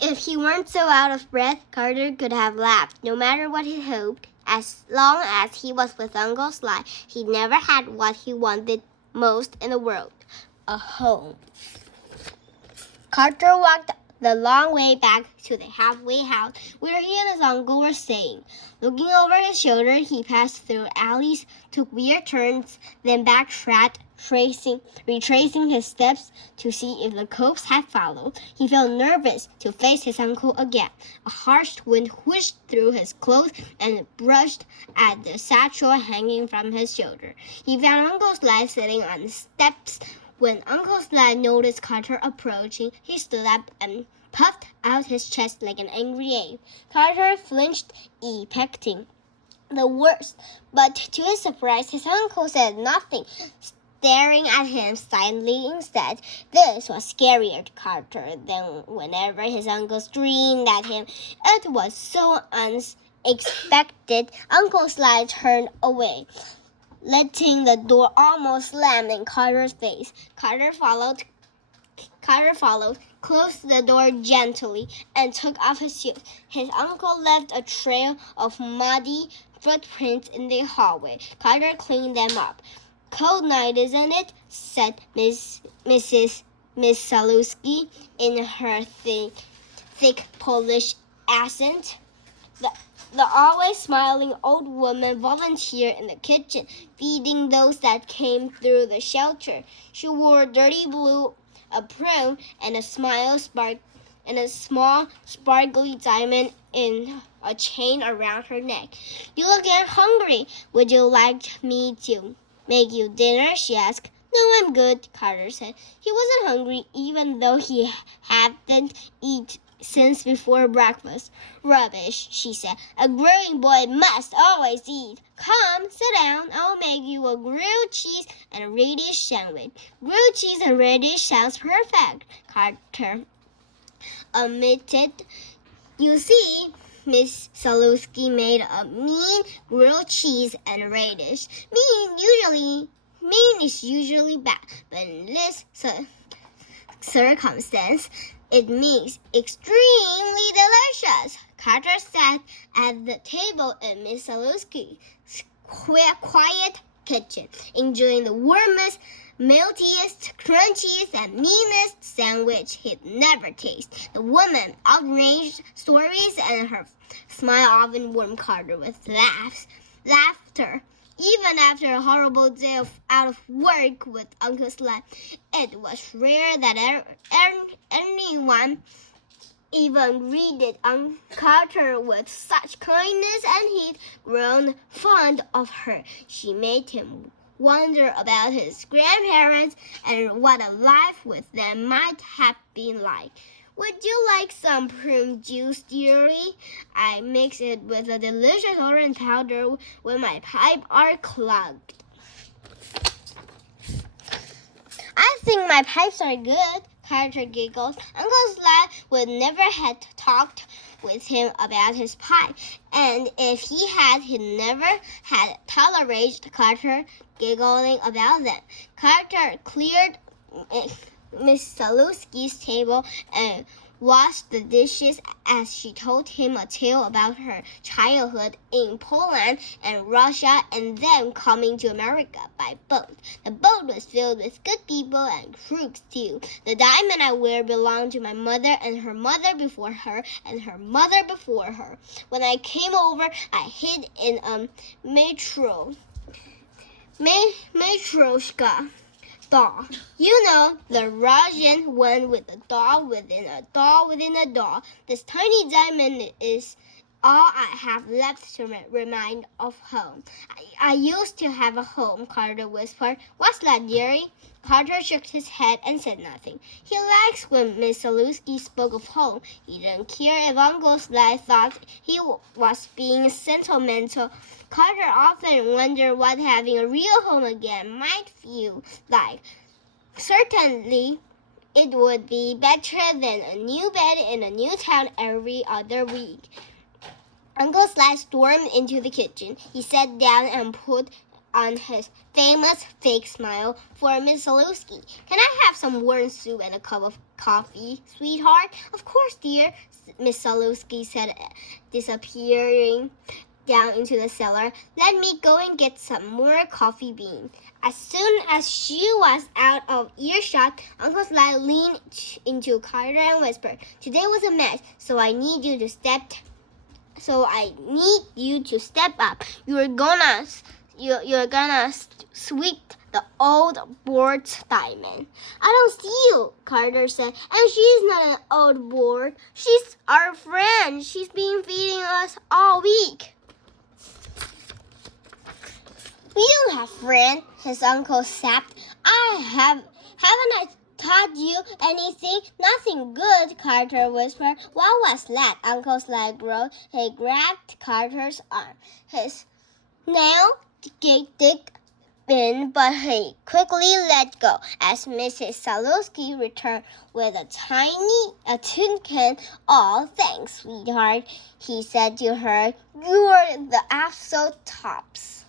If he weren't so out of breath, Carter could have laughed. No matter what he hoped, as long as he was with Uncle Sly, he never had what he wanted most in the world, a home. Carter walked the long way back to the halfway house where he and his uncle were staying. Looking over his shoulder, he passed through alleys, took weird turns, then backtracked, retracing his steps to see if the copse had followed. He felt nervous to face his uncle again. A harsh wind whooshed through his clothes and brushed at the satchel hanging from his shoulder. He found Uncle Sly sitting on the steps. When Uncle Sly noticed Carter approaching, he stood up and puffed out his chest like an angry ape. Carter flinched, expecting the worst, but to his surprise, his uncle said nothing, staring at him silently instead. This was scarier to Carter than whenever his uncle screamed at him. It was so unexpected. Uncle Sly turned away, letting the door almost slam in Carter's face. Carter followed, closed the door gently, and took off his shoes. His uncle left a trail of muddy footprints in the hallway. Carter cleaned them up. "Cold night, isn't it?" said Miss Salewski in her thick Polish accent. The always smiling old woman volunteered in the kitchen, feeding those that came through the shelter. She wore dirty blue apron and a small sparkly diamond in a chain around her neck. "You look hungry. Would you like me to make you dinner?" she asked. "No, I'm good," Carter said. He wasn't hungry, even though he hadn't eaten since before breakfast. "Rubbish," she said. "A growing boy must always eat. Come, sit down. I'll make you a grilled cheese and radish sandwich." "Grilled cheese and radish sounds perfect," Carter admitted. You see, Miss Salewski made a mean grilled cheese and radish. Mean is usually bad, but in this circumstance, it means extremely delicious. Carter sat at the table in Miss Salewski's quiet kitchen, enjoying the warmest, meltiest, crunchiest, and meanest sandwich he'd never tasted. The woman outraged stories, and her smile often warmed Carter with laughter. Even after a horrible day out of work with Uncle Sly, it was rare that anyone even greeted Carter with such kindness, and he'd grown fond of her. She made him wonder about his grandparents and what a life with them might have been like. "Would you like some prune juice, dearie? I mix it with a delicious orange powder when my pipes are clogged." "I think my pipes are good," Carter giggled. Uncle Sly would never have talked with him about his pipe, and if he had, he never had tolerated Carter giggling about them. Carter cleared Miss Salewski's table and washed the dishes as she told him a tale about her childhood in Poland and Russia and then coming to America by boat. The boat was filled with good people and crooks too. "The diamond I wear belonged to my mother and her mother before her and her mother before her. When I came over, I hid in a matryoshka doll. You know, the Russian one with a doll within a doll within a doll. This tiny diamond is all I have left to remind of home." I used to have a home," Carter whispered. "What's that, dearie?" Carter shook his head and said nothing. He liked when Miss Salewski spoke of home. He didn't care if Uncle Sly thought he was being sentimental. Carter often wondered what having a real home again might feel like. Certainly, it would be better than a new bed in a new town every other week. Uncle Sly stormed into the kitchen. He sat down and put on his famous fake smile for Miss Zaluski. Can I have some warm soup and a cup of coffee, sweetheart? Of course, dear, Miss Zaluski said, disappearing down into the cellar. Let me go and get some more coffee beans. As soon as she was out of earshot, Uncle Sly leaned into Carter and whispered, "Today was a mess, so I need you to step up. You're gonna sweep the old board diamond." "I don't see you," Carter said. "And she's not an old board. She's our friend. She's been feeding us all week." "We don't have friends," his uncle snapped. Haven't I taught you anything?" "Nothing good," Carter whispered. "What was that?" Uncle Sly growled. He grabbed Carter's arm. His nail digged in, but he quickly let go as Mrs. Zaluski returned with a tin can. "Oh, thanks, sweetheart," he said to her. "You're the absolute tops."